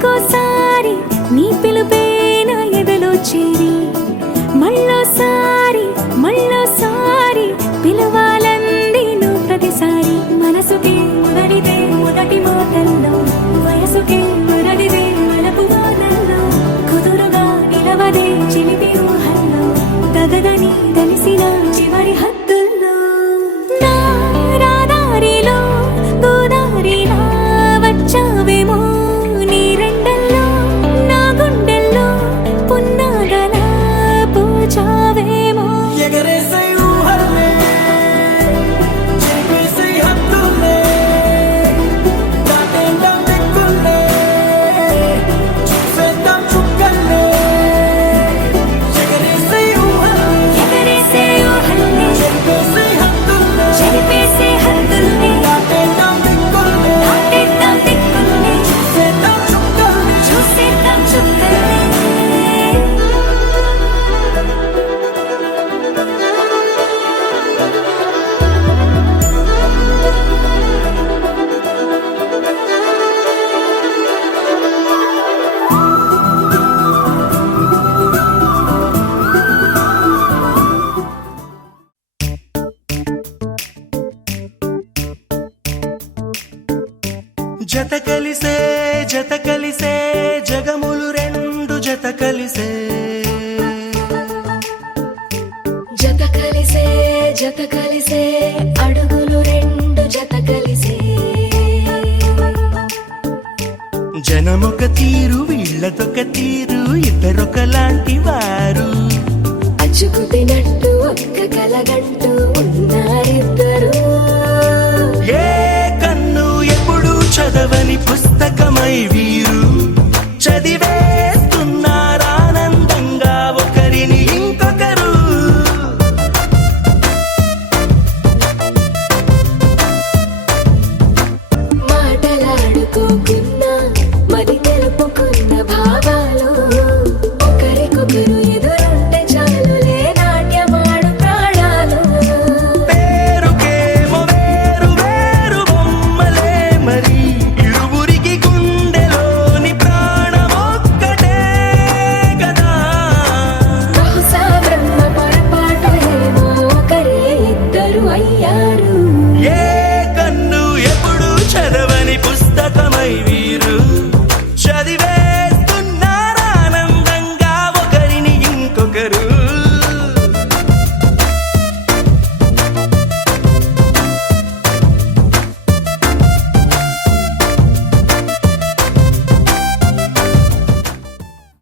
ఇంకోసారి నీ పిలుపే నా ఎదలో చేరి మళ్ళోసారి పిలవాలంది నువ్వు ప్రతిసారి మనసుకి మొదటిదే మొదటి మాటల్లో వయసుకి మొదటిదే వలపు వాదల్లో కుదురుగా నిలవదే చిలిపి ఊహల్లో గగదని తెలిసిన చివరి హద్దుల్లో నా రాదారిలో గోదారిలా వచ్చావేమో నీ రెండల్లో నా గుండెల్లో పున్నాగలా పూచావేమో ఎగరేసే ఊహల్లే చేసే హద్దుల్లే దాటేద్దాం దిక్కుల్లే చూసేద్దాం చుక్కల్లే ఎగరేసే ఊహల్లే చేసే హద్దుల్లే చెరిపేసే హద్దుల్ని దాటేద్దాం దిక్కుల్లే చూసేద్దాం చుక్కల్లే చూసేద్దాం చుక్కల్ని జత కలిసే జగములు రెండు జత కలిసే జత కలిసే అడుగులు రెండు జత కలిసే జనమొక తీరు వీళ్ళదొక తీరు ఇద్దరొకలాంటి వారు అచ్చుకు తినట్టు ఒక్క కలగంటూ ఉన్నారిద్దరు ఏ కన్ను ఎప్పుడు చదవని పుస్తకమై వీరు